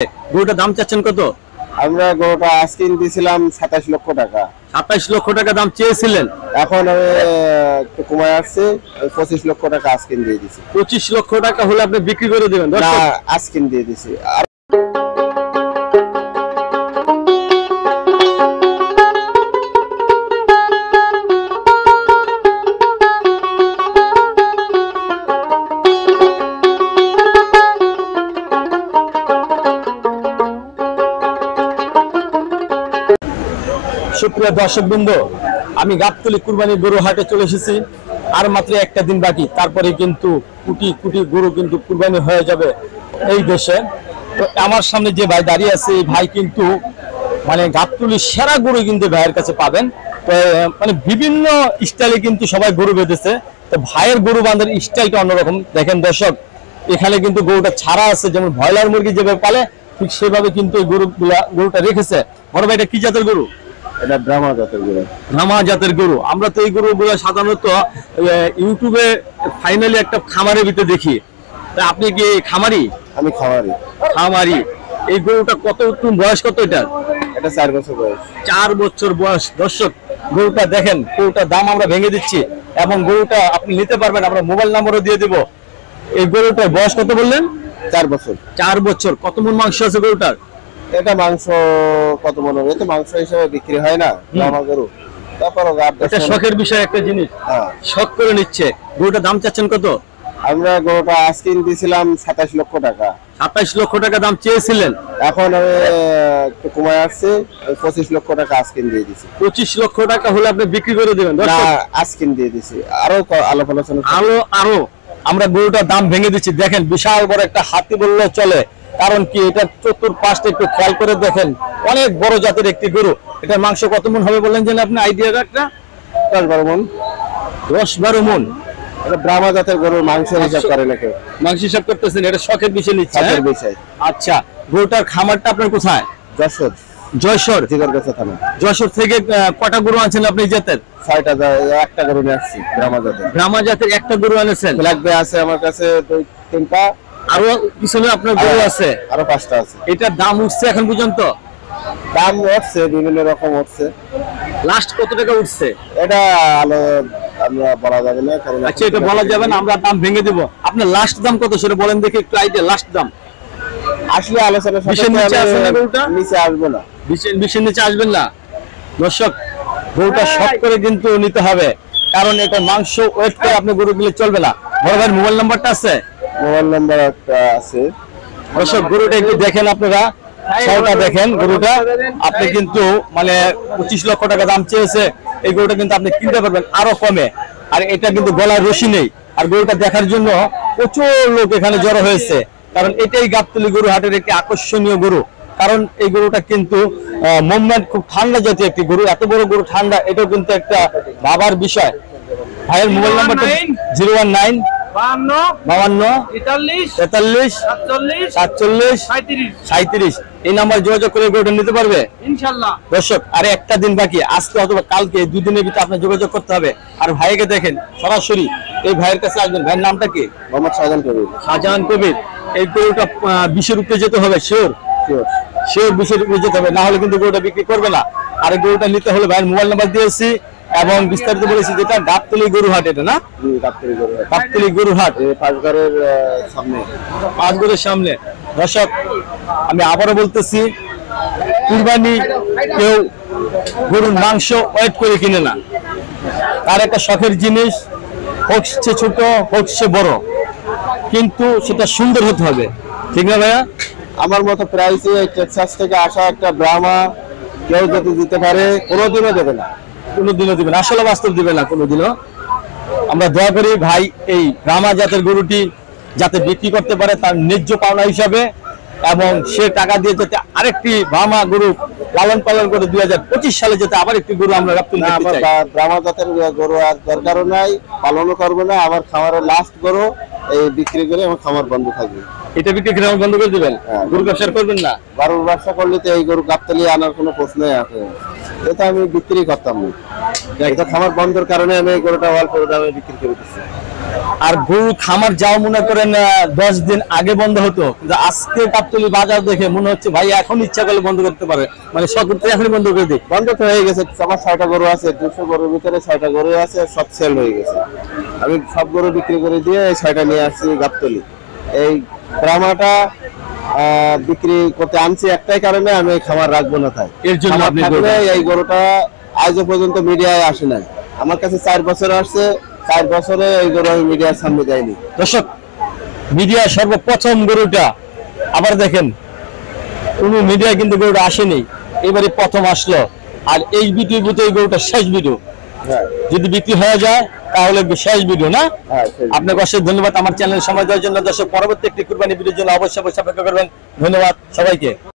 গরুটার দাম চাচ্ছেন কত? আমরা গরুটা আজকে দিয়েছিলাম 27 লক্ষ টাকা। 27 লক্ষ টাকা দাম চেয়েছিলেন, এখন আমি একটু কমায় আসছে, 25 লক্ষ টাকা আজকে দিয়ে দিছি। 25 লক্ষ টাকা হলে আপনি বিক্রি করে দেবেন? না, আজকে দিয়ে দিছি। সুপ্রিয় দর্শকবৃন্দ, আমি গাবতলী কুরবানির গরু হাটে চলে এসেছি। আর মাত্র একটা দিন বাকি, তারপরে কিন্তু কোটি কোটি গরু কিন্তু কুরবানি হয়ে যাবে এই দেশে। তো আমার সামনে যে ভাই দাঁড়িয়ে আছে, এই ভাই কিন্তু মানে গাবতলীর সেরা গরু কিন্তু ভাইয়ের কাছে পাবেন। তো মানে বিভিন্ন স্টাইলে কিন্তু সবাই গরু বেঁধেছে। তো ভাইয়ের গরু বাঁধার স্টাইলটা অন্যরকম। দেখেন দর্শক, এখানে কিন্তু গরুটা ছাড়া আছে, যেমন ব্রয়লার মুরগি যেভাবে পালে ঠিক সেভাবে কিন্তু এই গরুটা রেখেছে। বড় ভাই, এটা কি জাতের গরু? এটা ব্রাহ্মা জাতের গরু। ব্রাহ্মা জাতের গরু। আমরা তো এই গরুগুলো সাধারণত ইউটিউবে ফাইনালি একটা খামারের ভিতরে দেখি। তা আপনি কি খামারি? আমি খামারি। খামারি। এই গরুটা কত বয়স কত? এটা 4 বছর বয়স। 4 বছর বয়স। দর্শক, গরুটা দেখেন, গরুটার দাম আমরা ভেঙে দিচ্ছি এবং গরুটা আপনি নিতে পারবেন, আমরা মোবাইল নাম্বারও দিয়ে দিব। এই গরুটার বয়স কত বললেন? 4 বছর। 4 বছর। কত মন মাংস আছে গরুটার? এটা মাংস কত মনে হবে? এটা মাংস হিসেবে বিক্রি হয় না ব্রাহ্মা গরু। তারপরও এটা শখের বিষয় একটা জিনিস, শখ করে নিচ্ছে। গরুটার দাম চাচ্ছেন কত? আমরা গরুটা আজকে দিয়েছিলাম 27 লক্ষ টাকা। 27 লক্ষ টাকা দাম চেয়েছিলেন, এখন আমি একটু কমায় আসছে, 25 লক্ষ টাকা আজকে দিয়ে দিছি। 25 লক্ষ টাকা হলে আপনি বিক্রি করে দেবেন? না, আজকে দিয়ে দিছি। আরো আলাপ আলোচনা আরো আমরা গরুটার দাম ভেঙে দিচ্ছি। দেখেন, বিশাল বড় একটা হাতি বললে চলে। কারণ কি, এটা চতুর্পাশটা একটু খেয়াল করে দেখেন, অনেক বড় জাতের একটি গরু। এটার মাংস কত মন হবে বললেন যেন আপনি? আইডিয়াটা একটা 10-12 মন। 10-12 মন। এটা ব্রাহ্মা জাতের গরুর মাংস হিসাব করে না কেউ। মাংস হিসাব করতেছেন, এটা শখের বিষয় নিচ্ছে। শখের বিষয়। আচ্ছা, গরুটার খামারটা আপনার কোথায়? যশোর। যশোর। জিগরগাছা থানা। যশোর থেকে কটা গরু আনছেন আপনি জাতের? 6টা। একটা গরু নিয়ে আসছি ব্রাহ্মা জাতের। ব্রাহ্মা জাতের একটা গরু আনেছেন? ব্ল্যাক বে আছে আমার কাছে 2-3টা। আরো পিছনে আপনার গরু আছে? আরো 5টা আছে। এটার দাম উঠছে এখন পর্যন্ত? দাম উঠছে, বিভিন্ন রকম উঠছে। লাস্ট কত টাকা উঠছে? এটা আমরা বলা যাবে না, কারণ আচ্ছা, এটা বলা যাবে না, আমরা দাম ভেঙে দেব। আপনার লাস্ট দাম কত সেটা বলেন দেখি, একটু আইডিয়া। লাস্ট দাম আসলে আলোচনা নিচে আসবে না, গরুটা নিচে আসবে না, বিশের নিচে আসবেন না। দর্শক, গরুটা শখ করে কিন্তু নিতে হবে, কারণ এটা মাংস ওয়েট করে আপনি গরু দিলে চলবে না। বড় ভাইয়ের মোবাইল নাম্বারটা আছে? মোবাইল নাম্বার একটা আছে। দর্শক, গরুটা একটু দেখেন আপনারা, ছয়টা দেখেন গরুটা। আপনি কিন্তু মানে 25 লক্ষ টাকা দাম চেয়েছে। এই গরুটা কিন্তু আপনি কিনতে পারবেন আরো কমে। আর এটা কিন্তু গলার রশি নেই। আর গরুটা দেখার জন্য প্রচুর লোক এখানে জড়ো হয়েছে, কারণ এটাই গাবতলী গরু হাটের একটি আকর্ষণীয় গরু। কারণ এই গরুটা কিন্তু মুভমেন্ট খুব ঠান্ডা জাতীয় একটি গরু। এত বড় গরু ঠান্ডা, এটাও কিন্তু একটা ভাবার বিষয়। ভাইয়ের মোবাইল নাম্বারটা 019 52 43 47 37। এই নাম্বার যোগাযোগ করে গরুটা নিতে পারবে ইনশাআল্লাহ। দর্শক, আর একটা দিন বাকি, আজকে অথবা কালকে, 2 দিনের ভিতরে আপনার যোগাযোগ করতে হবে। আর ভাইকে দেখেন, সরাসরি এই ভাইয়ের কাছে আসবেন। ভাইয়ের নামটা কি? মোহাম্মদ শাহজাহান কবির। শাহজাহান কবির। এই গরুটা 20-এর উপরে যেতে হবে, শিওর 20-এর উপরে যেতে হবে, না হলে কিন্তু গরুটা বিক্রি করবে না। আর গরুটা নিতে হলে ভাইয়ের মোবাইল নাম্বার দিয়েছি এবং বিস্তারিত বলেছি, যেটা গাবতলী গরু হাট। এটা না? গাবতলী গরু হাট, পাঁচঘরের সামনে। পাঁচঘরের সামনে। দর্শক, আমি আবারও বলতেছি, কুরবানি কেউ গরুর মাংস ওয়েট করে কিনে না। তার একটা শখের জিনিস, হোক সে ছোট হোক সে বড়, কিন্তু সেটা সুন্দর হতে হবে। ঠিক না ভাইয়া? আমার মতো প্রাইসে টেক্সাস থেকে আসা একটা ব্রাহ্মা কেউ যদি দিতে পারে, কোনোদিনও দেবে না। কোনোদিনও দিবে না, আসলে বাস্তব দিবে না কোনোদিনও। আমরা দয়া করি ভাই এই ব্রাহ্মা জাতের গরুটি যাতে বিক্রি করতে পারে তার ন্যায্য পাওনা হিসাবে, এবং সে টাকা দিয়ে যাতে আরেকটি ব্রাহ্মা গরু লালন পালন করে 2025 সালে যাতে আবার একটি গরু আমরা গাবতলী দেখতে চাই। ব্রাহ্মা জাতের গরু আর দরকারও নাই, পালনও করবো না। আমার খামারের লাস্ট গরু এই বিক্রি করে আমার খামার বন্ধ থাকবে। এটা বিক্রি করে বন্ধ করে দিবেন? গরু ব্যবসা করবেন না? গরুর ব্যবসা করলে তো এই গরু গাবতলী আনার কোনো প্রশ্নই আসে। এটা আমি বিক্রি করতাম না। এটা খামার বন্ধের কারণে আমি এই গরুটা অল্প দামে বিক্রি করে দিচ্ছি। আর গরু খামার যাও মনে করেন 10 দিন আগে বন্ধ হতো, কিন্তু আজকে গাবতলী বাজার দেখে মনে হচ্ছে ভাই এখন ইচ্ছা করলে বন্ধ করতে পারে, মানে সব করতে এখনই বন্ধ করে দিই। বন্ধ তো হয়ে গেছে। আমার 6টা গরু আছে, 200 গরুর ভিতরে 6টা গরু আছে, সব সেল হয়ে গেছে। আমি সব গরু বিক্রি করে দিয়ে এই 6টা নিয়ে আসছি গাবতলী। এই ব্রাহ্মাটা বিক্রি করতে আনছি একটাই কারণে, আমি এই খামার রাখবো না তাই। এর জন্য আপনি থাকলে এই গরুটা আজও পর্যন্ত মিডিয়ায় আসে নাই। আমার কাছে 4 বছর আসছে, 4 বছরে এই গরু আমি মিডিয়ার সামনে যাইনি। দর্শক, মিডিয়া সর্বপ্রথম গরুটা, আবার দেখেন কোন মিডিয়া কিন্তু গরুটা আসেনি, এবারে প্রথম আসলো। আর এই ভিডিওর ভিতরে এই গরুটা শেষ ভিডিও, হ্যাঁ যদি বিক্রি হয়ে যায় তাহলে শেষ ভিডিও না। হ্যাঁ, আপনাকে অশেষ ধন্যবাদ আমার চ্যানেল সময় দেওয়ার জন্য। দর্শক, পরবর্তী একটি কুরবানি ভিডিওর জন্য অবশ্যই অপেক্ষা করবেন। ধন্যবাদ সবাইকে।